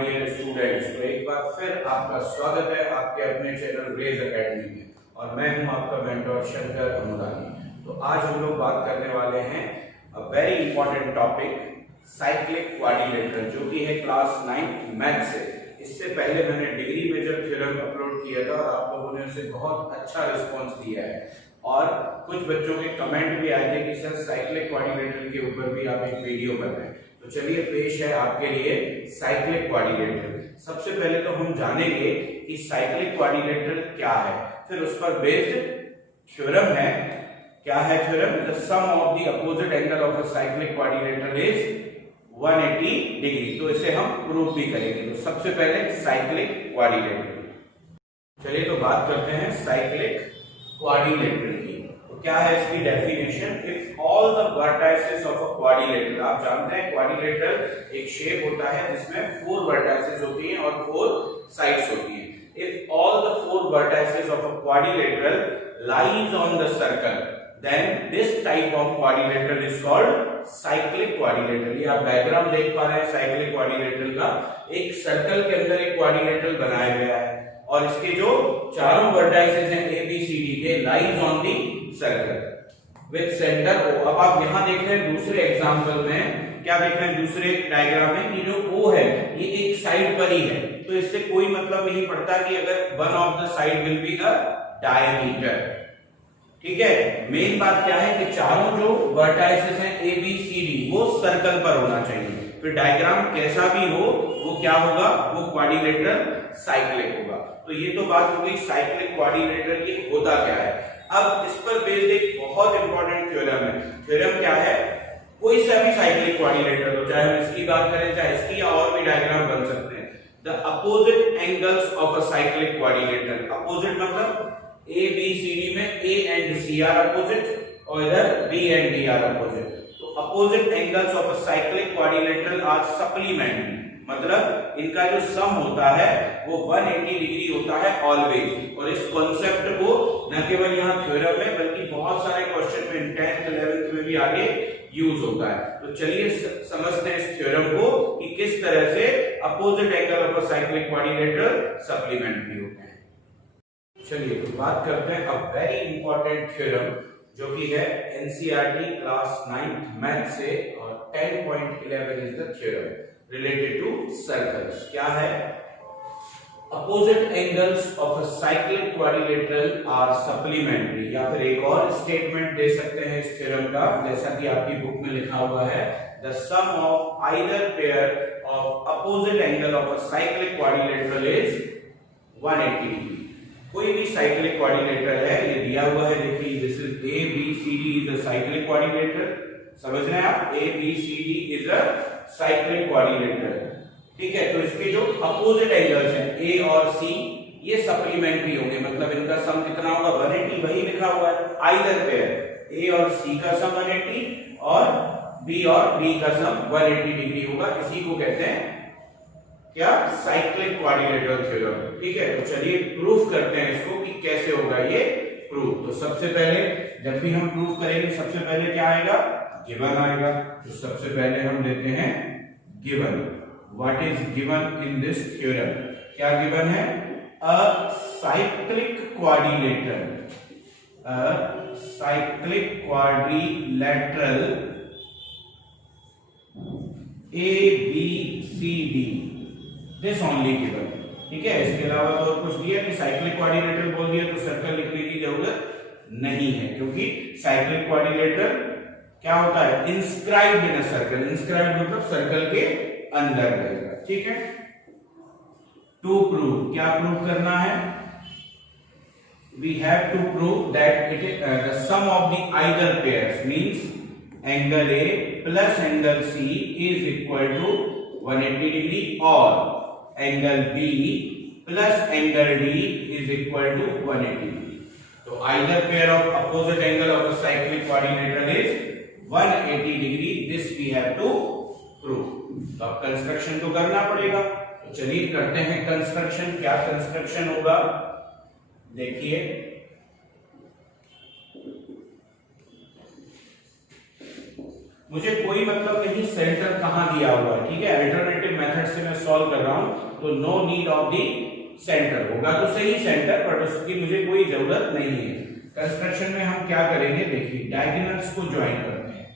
Dear students, तो एक बार फिर आपका स्वागत है आपके अपने चैनल रेज एकेडमी में और मैं हूं आपका मेंटर शंकर अमुरानी। तो आज हम लोग बात करने वाले हैं a very important topic cyclic quadrilateral, जो कि है क्लास 9 मैथ से। इससे पहले मैंने डिग्री में जब थ्योरम अपलोड किया था और आप लोगों ने उसे बहुत अच्छा रिस्पॉन्स दिया है और कुछ बच्चों के कमेंट भी आए थे कि सर साइक्लिक क्वाड्रिलेटरल के ऊपर भी आप एक वीडियो बनाएं। तो चलिए पेश है आपके लिए साइक्लिक क्वाड्रिलेटरल। सबसे पहले तो हम जानेंगे कि साइक्लिक क्वाड्रिलेटरल क्या है, फिर उस पर बेस्ड थ्योरम है। क्या है theorem? The sum of the opposite angle of a cyclic quadrilateral is 180 degree. तो इसे हम प्रूव भी करेंगे। तो सबसे पहले साइक्लिक क्वाड्रिलेटरल, चलिए तो बात करते हैं साइक्लिक क्वाड्रिलेटरल की। तो क्या है इसकी definition? If all the vertices of a quadrilateral, आप जानते हैं क्वाड्रिलेटरल एक शेप होता है जिसमें 4 वर्टाइसेस होती हैं और 4 साइड्स होती हैं। If all the 4 vertices of a quadrilateral lies on the circle, then this type of quadrilateral is called cyclic quadrilateral। ये आप डायग्राम देख पा रहे हैं साइक्लिक क्वाड्रिलेटरल का। एक सर्कल के अंदर एक क्वाड्रिलेटरल बनाया गया है और इसके जो चारों वर्टाइसेस हैं A B C D, they lies on the circle with centre O। अब आप यहां देख रहे हैं दूसरे एग्जांपल में, क्या देख रहे हैं दूसरे डायग्राम में कि जो O है ये एक साइड पर ही है, तो इससे कोई मतलब नहीं पड़ता कि अगर one of the side will be the diameter. ठीक है, मेन बात क्या है कि चारों जो वर्टाइसेस हैं ए बी सी डी वो सर्कल पर होना चाहिए। फिर डायग्राम कैसा भी हो वो क्या होगा? वो क्वाड्रिलेटरल साइक्लिक होगा। तो ये तो बात हो गई साइक्लिक क्वाड्रिलेटरल की होता क्या है। अब इस पर बेस्ड एक बहुत इंपॉर्टेंट थ्योरम है। थ्योरम क्या है? कोई सा भी साइक्लिक क्वाड्रिलेटरल हो, चाहे हम इसकी बात करें चाहे इसकी, या और भी डायग्राम बन सकते हैं। The opposite angles of a cyclic quadrilateral, opposite मतलब ए बी सी डी में A and C are opposite और इधर B and D are opposite. तो opposite angles of a cyclic quadrilateral are supplementary, मतलब इनका जो सम होता है वो 180 डिग्री होता है ऑलवेज। और इस कॉन्सेप्ट को न केवल यहाँ थ्योरम में बल्कि बहुत सारे क्वेश्चन में 10th 11th में भी आगे यूज होता है। तो चलिए समझते हैं इस थ्योरम को कि किस तरह से opposite angle of a cyclic quadrilateral supplementary होते हैं। चलिए तो बात करते हैं अब वेरी इंपॉर्टेंट थ्योरम जो कि है एनसीईआरटी क्लास 9th मैथ से और 10.11 is the theorem related to circles. क्या है? Opposite angles of a cyclic quadrilateral are supplementary, या फिर एक और स्टेटमेंट दे सकते हैं इस थ्योरम का, जैसा कि आपकी बुक में लिखा हुआ है, the sum of either pair of opposite angle of a cyclic quadrilateral is 180 degree. कोई भी साइक्लिक क्वाड्रिलेटरल है, ये दिया हुआ है, देखिए this is A B C D is a cyclic quadrilateral. समझ रहे हैं आप? A B C D is a cyclic quadrilateral. ठीक है, तो इसके जो अपोजिट एंगल्स हैं ए और सी ये सप्लीमेंट्री होंगे, मतलब इनका सम कितना होगा? 180, वही लिखा हुआ है। आइदर पेयर ए और सी का सम 180 और बी और डी का सम 180 डिग्री होगा। इसी को कहते हैं क्या? Cyclic quadrilateral theorem. ठीक है, तो चलिए प्रूफ करते हैं इसको कि कैसे होगा ये प्रूफ। तो सबसे पहले जब भी हम प्रूफ करेंगे सबसे पहले क्या आएगा? गिवन आएगा। तो सबसे पहले हम लेते हैं given. What is given in this theorem? क्या गिवन है? A cyclic quadrilateral, a cyclic quadrilateral A B C D, this only given. ठीक है, इसके अलावा तो और कुछ दिया कि साइक्लिक क्वाड्रिलेटरल बोल दिया तो सर्कल लिखने की जरूरत नहीं है, क्योंकि साइक्लिक क्वाड्रिलेटरल क्या होता है? Inscribed in a circle. Inscribed मतलब सर्कल के अंदर रहेगा। ठीक है, टू प्रूव, क्या प्रूव करना है? We have to prove that it is the sum of the either pairs means angle A plus angle C is equal to 180 degree और angle B plus angle D is equal to 180 degree. तो either pair of opposite angle of a cyclic quadrilateral is 180 degree, this we have to prove. तो अब construction तो करना पड़ेगा, तो चलिए करते हैं कंस्ट्रक्शन। क्या कंस्ट्रक्शन होगा? देखिए मुझे कोई मतलब नहीं सेंटर कहां दिया हुआ है, ठीक है। अल्टरनेटिव मेथड से मैं सॉल्व कर रहा हूं, तो no need of the centre, होगा तो सही सेंटर, बट उसकी मुझे कोई जरूरत नहीं है। कंस्ट्रक्शन में हम क्या करेंगे, देखिए डायगोनल्स को ज्वाइन करते हैं।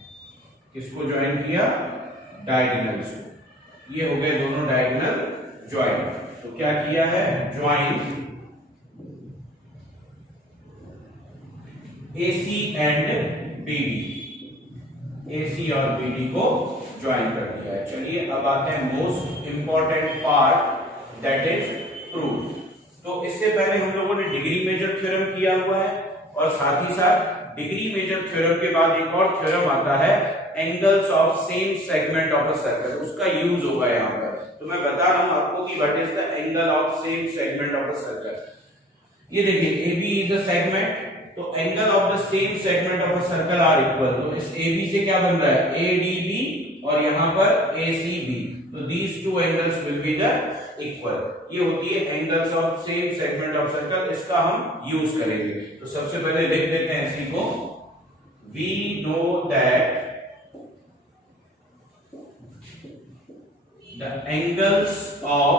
किसको ज्वाइन किया, डायगोनल्स को। ये हो गए दोनों डायगोनल ज्वाइन। तो क्या किया है, join AC and BD, AC और BD को ज्वाइन कर दिया है। चलिए अब आते हैं most important part, that is proof. तो इससे पहले हम लोगों ने डिग्री मेजर थ्योरम किया हुआ है, और साथ ही साथ डिग्री मेजर थ्योरम के बाद एक और थ्योरम आता है, angles of same segment of a circle. उसका यूज होगा यहाँ पर। तो मैं बता रहा हूं आपको कि what is the angle of same segment of a circle. ये देखिए AB इज अ सेगमेंट, तो angle of the same segment of a circle are equal. तो इस AB से क्या बन रहा है, ADB, और यहां पर ACB। तो these two angles will be the equal. ये होती है angles of same segment of circle, इसका हम यूज करेंगे। तो सबसे पहले लिख देते हैं इसी को, we know that the angles of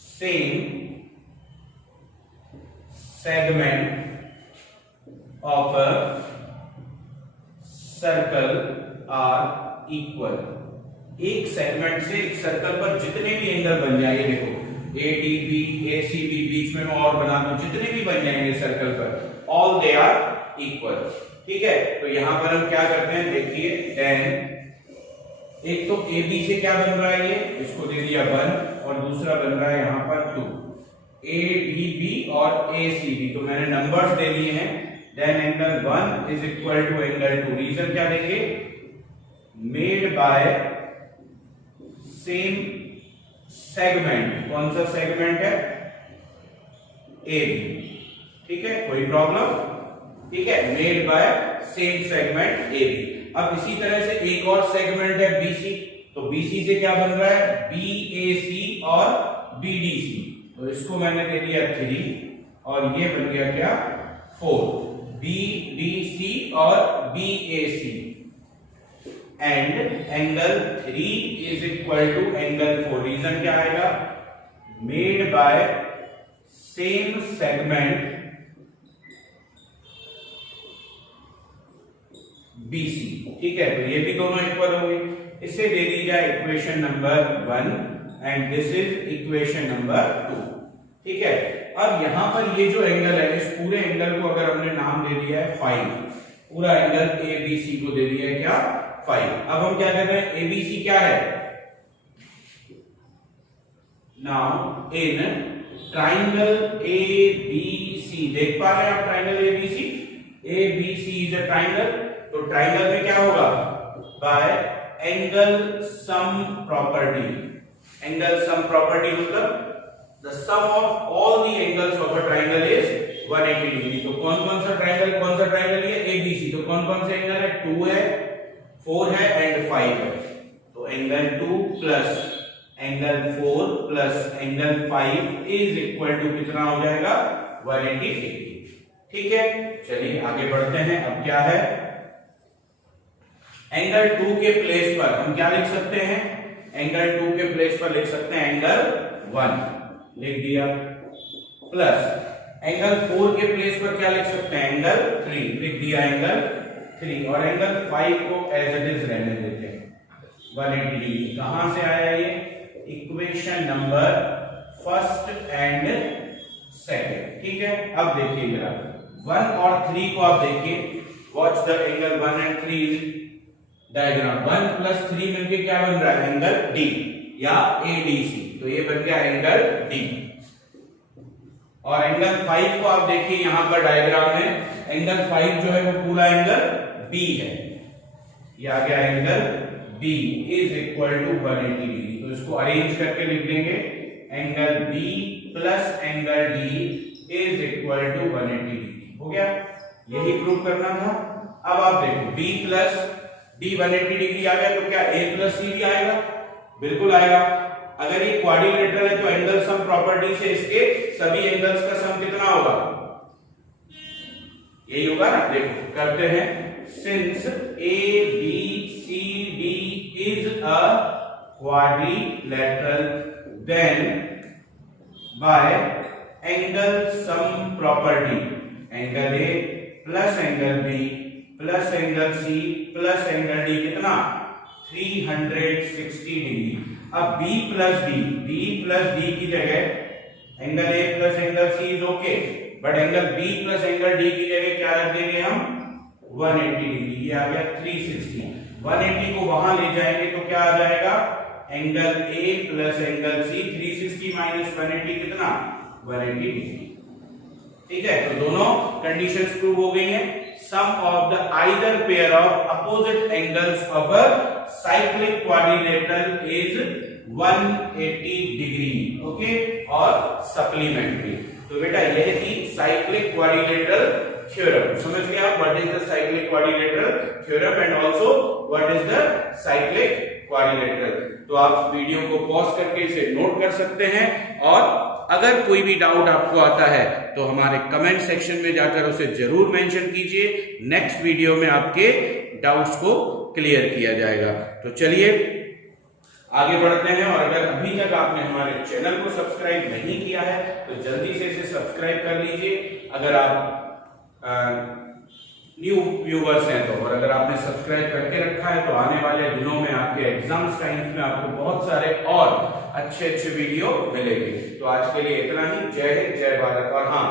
same segment of a circle are equal। एक सेगमेंट से एक सर्कल पर जितने भी एंगल बन जाएंगे, देखो ADB ACB, बीच में मैं और बना दूं, जितने भी बन जाएंगे सर्कल पर, ऑल दे आर इक्वल, ठीक है। तो यहां पर हम क्या करते हैं, देखिए देन एक तो AB से क्या बन रहा है, ये इसको दे दिया 1, और दूसरा बन रहा है यहां पर 2, ADB और ACB। तो मैंने नंबर्स दे दिए हैं। Then angle 1 is equal to angle 2। Reason क्या देंगे, मेड बाय सेम सेगमेंट। कौन सा सेगमेंट है, AB, ठीक है, कोई प्रॉब्लम, ठीक है, made by same segment AB। अब इसी तरह से एक और सेगमेंट है BC। तो BC से क्या बन रहा है, BAC और BDC। तो इसको मैंने दे दिया 3, और ये बन गया क्या, 4, BDC और BAC। And angle 3 is equal to angle 4। Reason क्या आएगा, made by same segment BC, ठीक है। तो ये भी दोनों इक्वल होंगे। इसे दे दी जाए equation number 1, and this is equation number 2, ठीक है। अब यहां पर ये जो एंगल है, इस पूरे एंगल को अगर हमने नाम दे दिया है 5, पूरा एंगल ABC को दे दिया है क्या, 5। अब हम क्या कर रहे हैं, ABC क्या है, नाउ इन ट्राइंगल ABC, देख पा रहे हैं आप triangle ABC is a triangle. तो ट्राइंगल में क्या होगा, bye angle sum property. Angle sum property मतलब the sum of all the angles of a triangle is 180 degree. तो कौन कौन सा ट्राइंगल ये ABC। तो कौन कौन से एंगल है, 2 है, 4 है एंड 5 है। तो angle 2 plus angle 4 plus angle 5 is equal to कितना हो जाएगा, 180 डिग्री, ठीक है। चलिए आगे बढ़ते हैं। अब क्या है, एंगल 2 के प्लेस पर हम क्या लिख सकते हैं, एंगल 2 के प्लेस पर लिख सकते हैं एंगल 1, लिख दिया, प्लस एंगल 4 के प्लेस पर क्या लिख सकते हैं, एंगल 3, लिख दिया एंगल 3, और एंगल 5 को एज इट इज रहने देते हैं 180 डिग्री। कहां से आया ये, equation number first and second, ठीक है। अब देखिए जरा 1 और 3 को आप देखिए, watch the angle 1 and 3 diagram. 1 plus 3 मिलके क्या बन रहा है, एंगल D या ADC। तो ये बन गया एंगल D। और एंगल 5 को आप देखिए यहां पर डायग्राम में, एंगल 5 जो है वो पूरा एंगल B है। ये आ गया angle B is equal to 180 degree. तो इसको अरेंज करके लिख देंगे, angle B plus angle D is equal to 180 degree. हो गया, यही प्रूव करना था। अब आप देखो B प्लस D 180 डिग्री आ गया, तो क्या A प्लस C भी आएगा, बिल्कुल आएगा। अगर ये क्वाड्रिलेटरल है तो एंगल सम प्रॉपर्टी से इसके सभी एंगल्स का सम कितना होगा, यही होगा ना। देखो करते हैं, since ABCD is a quadrilateral, then by angle sum property, angle A plus angle B plus angle C plus angle D कितना 360 डिग्री। अब B प्लस D की जगह angle A plus angle C is okay, but angle B plus angle D की जगह क्या रख देंगे हम 180 डिग्री। ये आ गया 360। 180 को वहां ले जाएंगे तो क्या आ जाएगा angle A plus angle C। 360 minus 180 कितना 180 डिग्री। ठीक है, तो दोनों कंडीशंस प्रूव हो गई हैं। Sum of the either pair of opposite angles of a cyclic quadrilateral is 180 degree. Okay, और सप्लीमेंट्री। तो बेटा यह थी साइक्लिक क्वाड्रिलेटरल थ्योरम। समझ गए आप what is the cyclic quadrilateral theorem and also what is the cyclic quadrilateral. तो आप वीडियो को पॉज करके इसे नोट कर सकते हैं, और अगर कोई भी डाउट आपको आता है तो हमारे कमेंट सेक्शन में जाकर उसे जरूर मेंशन कीजिए। नेक्स्ट वीडियो में आपके डाउट्स को क्लियर किया जाएगा। तो चलिए आगे बढ़ते हैं, और अगर अभी तक आपने हमारे चैनल को सब्सक्राइब नहीं किया है तो जल्दी से इसे सब्सक्राइब कर लीजिए। अगर आप न्यू व्यूवर्स हैं तो, और अगर आपने सब्सक्राइब करके रखा है तो आने वाले दिनों में आपके एग्जाम्स टाइम्स में आपको बहुत सारे और अच्छे वीडियो मिलेंगे। तो आज के लिए इतना ही। जय हिंद, जय भारत। और हाँ,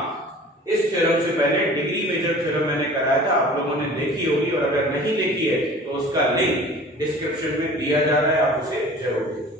इस थ्योरम से पहले डिग्री मेजर थ्योरम मैंने कराया था, आप लोगों ने देखी होगी, और अगर नहीं देखी है तो उसका लिंक डिस्क्रिप्शन में दिया जा रहा है, आप उसे जरूर देखिए।